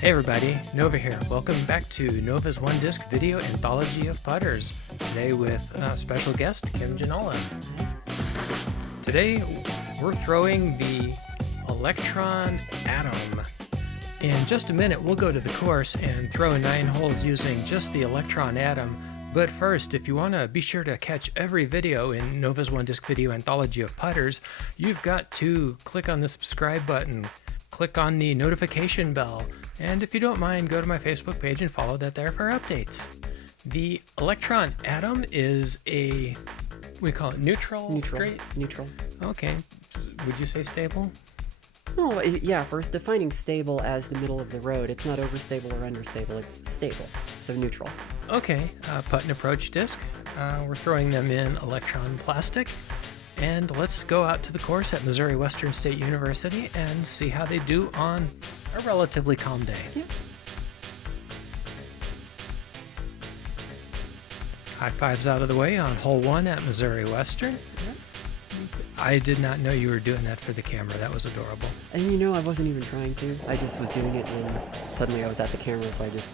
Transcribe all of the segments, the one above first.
Hey everybody, Nova here. Welcome back to Nova's One Disc Video Anthology of Putters. Today with special guest Kim Giannola. Today we're throwing the Electron Atom. In just a minute we'll go to the course and throw 9 holes using just the Electron Atom. But first, if you want to be sure to catch every video in Nova's One Disc Video Anthology of Putters, you've got to click on the subscribe button, click on the notification bell, and if you don't mind, go to my Facebook page and follow that there for updates. The Electron Atom is a, we call it neutral, straight? Neutral. Okay. Would you say stable? Oh, yeah, for defining stable as the middle of the road, it's not overstable or understable, it's stable, so neutral. Okay, putt and approach disc. We're throwing them in electron plastic. And let's go out to the course at Missouri Western State University and see how they do on a relatively calm day. Yeah. High fives out of the way on hole 1 at Missouri Western. Yeah. I did not know you were doing that for the camera. That was adorable. And you know, I wasn't even trying to. I just was doing it and suddenly I was at the camera, so I just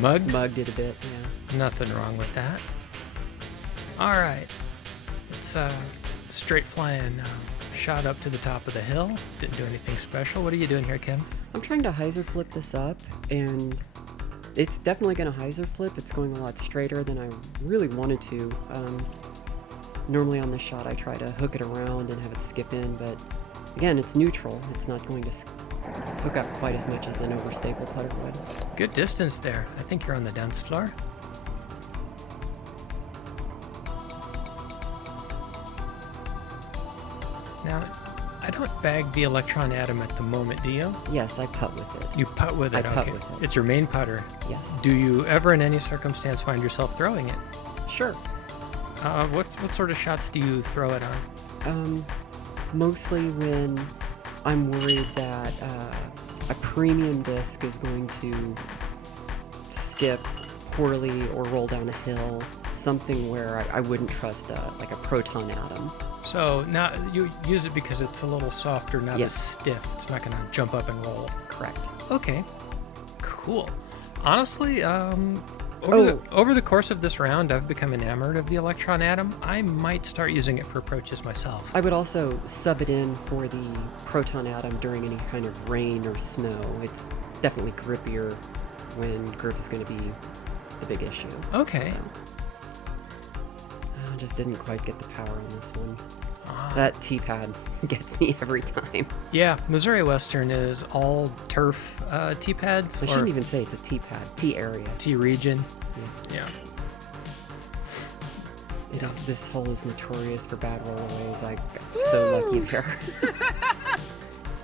mugged it a bit, yeah. Nothing wrong with that. All right, it's a straight flying shot up to the top of the hill. Didn't do anything special. What are you doing here, Kim? I'm trying to hyzer flip this up, and it's definitely going to hyzer flip. It's going a lot straighter than I really wanted to. Normally on this shot I try to hook it around and have it skip in, but again, it's neutral. It's not going to hook up quite as much as an overstable putter would. Good distance there. I think you're on the dance floor. Now, I don't bag the Electron Atom at the moment, do you? Yes, I putt with it. You putt with it, I putt okay. with it. It's your main putter. Yes. Do you ever in any circumstance find yourself throwing it? Sure. What sort of shots do you throw it on? Mostly when I'm worried that a premium disc is going to skip poorly or roll down a hill, something where I wouldn't trust like a proton atom. So now you use it because it's a little softer, not Yes. as stiff. It's not going to jump up and roll. Correct. Okay, cool. Honestly, over the course of this round, I've become enamored of the Electron Atom. I might start using it for approaches myself. I would also sub it in for the proton atom during any kind of rain or snow. It's definitely grippier when grip is going to be the big issue. Okay. So, I just didn't quite get the power on this one. That T-pad gets me every time. Yeah, Missouri Western is all turf T-pads. I shouldn't even say it's a T-pad. T-area. T-region. Yeah. Yeah. This hole is notorious for bad rollaways. I got so lucky there.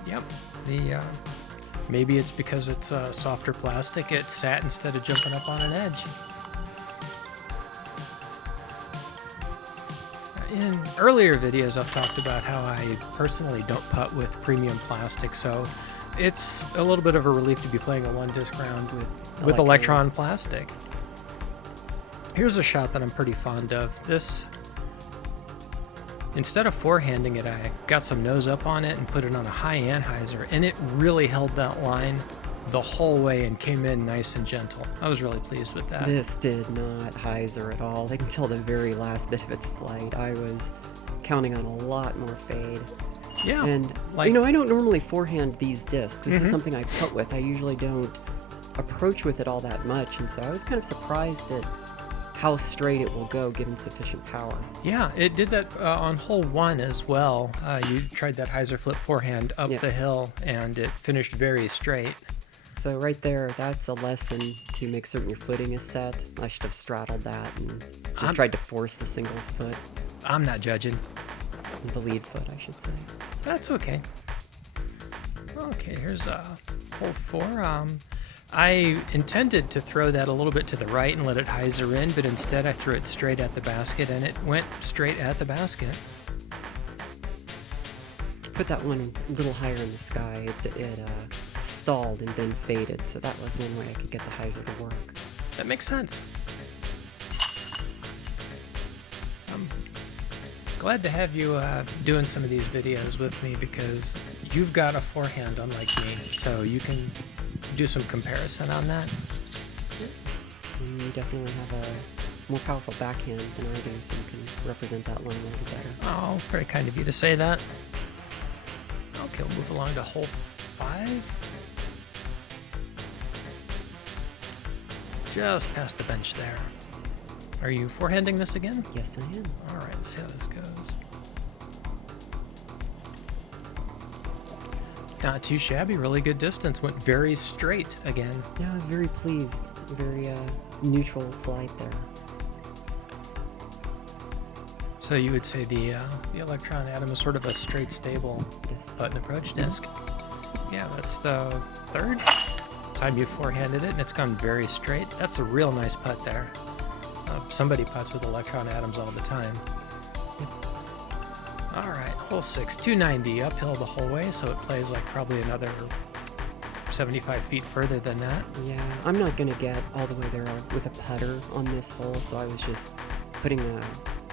Yep. Maybe it's because it's softer plastic. It sat instead of jumping up on an edge. In earlier videos, I've talked about how I personally don't putt with premium plastic, so it's a little bit of a relief to be playing a one-disc round with Electron plastic. Here's a shot that I'm pretty fond of. This, instead of forehanding it, I got some nose up on it and put it on a high anhyzer, and it really held that line the whole way and came in nice and gentle. I was really pleased with that. This did not hyzer at all until the very last bit of its flight. I was counting on a lot more fade. Yeah. And, I don't normally forehand these discs. This is something I putt with. I usually don't approach with it all that much, and so I was kind of surprised at how straight it will go given sufficient power. Yeah, it did that on hole 1 as well. You tried that hyzer flip forehand up the hill, and it finished very straight. So right there, that's a lesson to make certain your footing is set. I should have straddled that and just tried to force the single foot. I'm not judging. The lead foot, I should say. That's okay. Okay, here's hole 4. I intended to throw that a little bit to the right and let it hyzer in, but instead I threw it straight at the basket, and it went straight at the basket. Put that one a little higher in the sky. It stalled and then faded, so that was one way I could get the hyzer to work. That makes sense. I'm glad to have you doing some of these videos with me because you've got a forehand unlike me, so you can do some comparison on that. And you definitely have a more powerful backhand than I do, so you can represent that line a little better. Oh, very kind of you to say that. Okay, we'll move along to hole 5. Just past the bench there. Are you forehanding this again? Yes, I am. All right, let's see how this goes. Not too shabby, really good distance. Went very straight again. Yeah, I was very pleased. Very neutral flight there. So you would say the Electron Atom is sort of a straight, stable button approach disc. Yeah, that's the 3rd time you forehanded it, and it's gone very straight. That's a real nice putt there. Somebody putts with Electron Atoms all the time. All right, hole 6, 290, uphill the whole way, so it plays like probably another 75 feet further than that. Yeah, I'm not going to get all the way there with a putter on this hole, so I was just putting a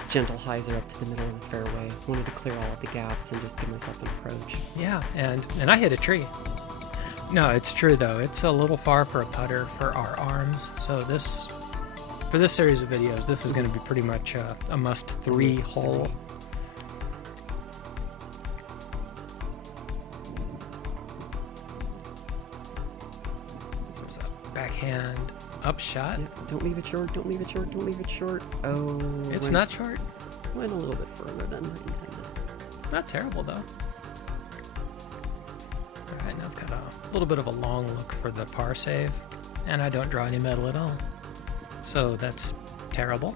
gentle hyzer up to the middle of the fairway. Wanted to clear all of the gaps and just give myself an approach. Yeah, and I hit a tree. No, it's true though. It's a little far for a putter for our arms, so for this series of videos, this is going to be pretty much a must-3 hole. There's a backhand up shot. Yeah, don't leave it short, don't leave it short, don't leave it short. Oh. It's not short. Went a little bit further than I intended. Not terrible though. All right, now I've got a little bit of a long look for the par save, and I don't draw any metal at all. So that's terrible.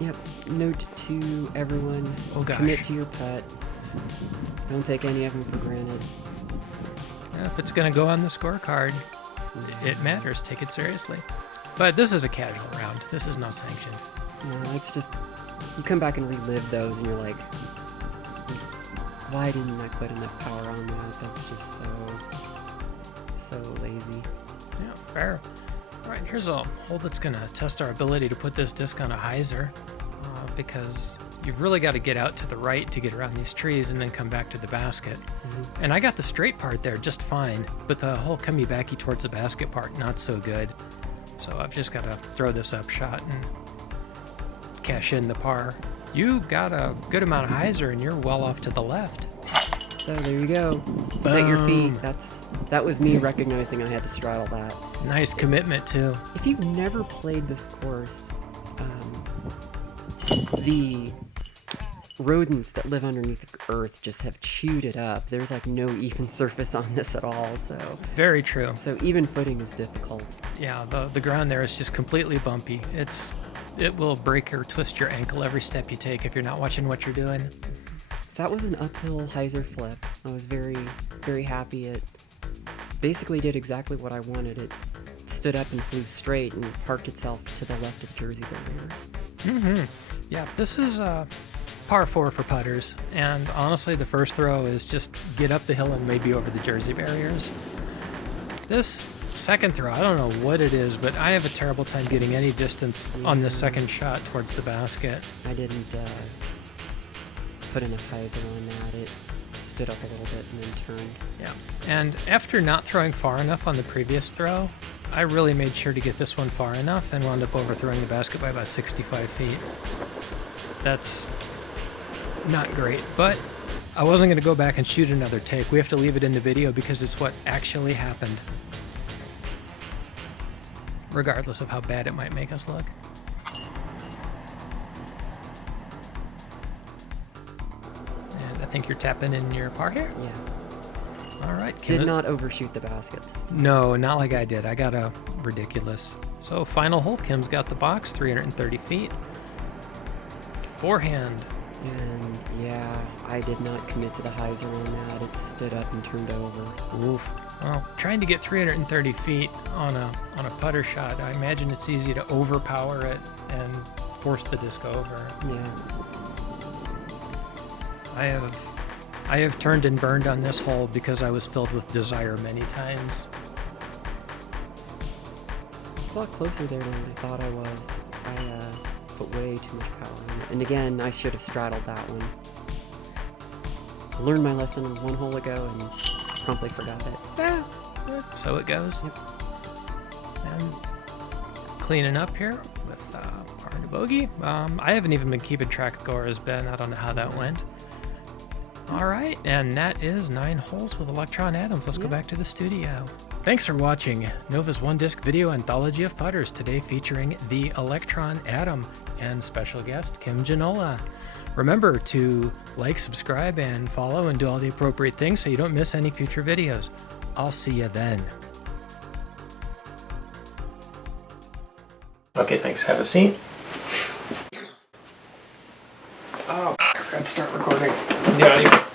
Yep, note to everyone, Oh gosh. commit to your putt. Don't take any of them for granted. Yeah, if it's going to go on the scorecard, it matters. Take it seriously. But this is a casual round. This is not sanctioned. No, it's just, you come back and relive those and you're like, why didn't I put enough power on that? That's just so lazy. Yeah, fair. All right, here's a hole that's going to test our ability to put this disc on a hyzer, because you've really got to get out to the right to get around these trees and then come back to the basket. Mm-hmm. And I got the straight part there just fine, but the whole coming backy towards the basket part, not so good. So I've just got to throw this up shot and cash in the par. You got a good amount of hyzer and you're well off to the left. So there you go. Set your feet. That was me recognizing I had to straddle that. Nice commitment too. If you've never played this course, the rodents that live underneath the earth just have chewed it up. There's like no even surface on this at all, so Very true. so even footing is difficult. Yeah, the ground there is just completely bumpy. It will break or twist your ankle every step you take if you're not watching what you're doing. So that was an uphill hyzer flip. I was very, very happy. It basically did exactly what I wanted. It stood up and flew straight and parked itself to the left of Jersey barriers. Mm-hmm. Yeah, this is par 4 for putters, and honestly, the first throw is just get up the hill and maybe over the Jersey barriers. This second throw, I don't know what it is, but I have a terrible time getting any distance on the second shot towards the basket. I didn't put enough hyzer on that. It stood up a little bit and then turned. Yeah, and after not throwing far enough on the previous throw, I really made sure to get this one far enough and wound up overthrowing the basket by about 65 feet. That's not great, but I wasn't going to go back and shoot another take. We have to leave it in the video because it's what actually happened, regardless of how bad it might make us look. And I think you're tapping in your par here? Yeah. All right. Did not overshoot the basket this time. No, not like I did. I got a ridiculous. So final hole, Kim's got the box, 330 feet. Forehand. And yeah, I did not commit to the hyzer on that. It stood up and turned over. Oof. Well, trying to get 330 feet on a putter shot, I imagine it's easy to overpower it and force the disc over. Yeah. I have turned and burned on this hole because I was filled with desire many times. It's a lot closer there than I thought I was. I put way too much power on it. And again, I should have straddled that one. I learned my lesson one hole ago and promptly forgot it. Yeah, so it goes. Yep. And cleaning up here with our new bogey. I haven't even been keeping track of Gora's Ben. I don't know how that went. All right, and that is 9 holes with Electron Atoms. Let's go back to the studio. Thanks for watching Nova's one-disc video anthology of putters, today featuring the Electron Atom and special guest Kim Giannola. Remember to like, subscribe, and follow, and do all the appropriate things so you don't miss any future videos. I'll see you then. Okay, thanks. Have a seat. Oh, I forgot to start recording. Yeah.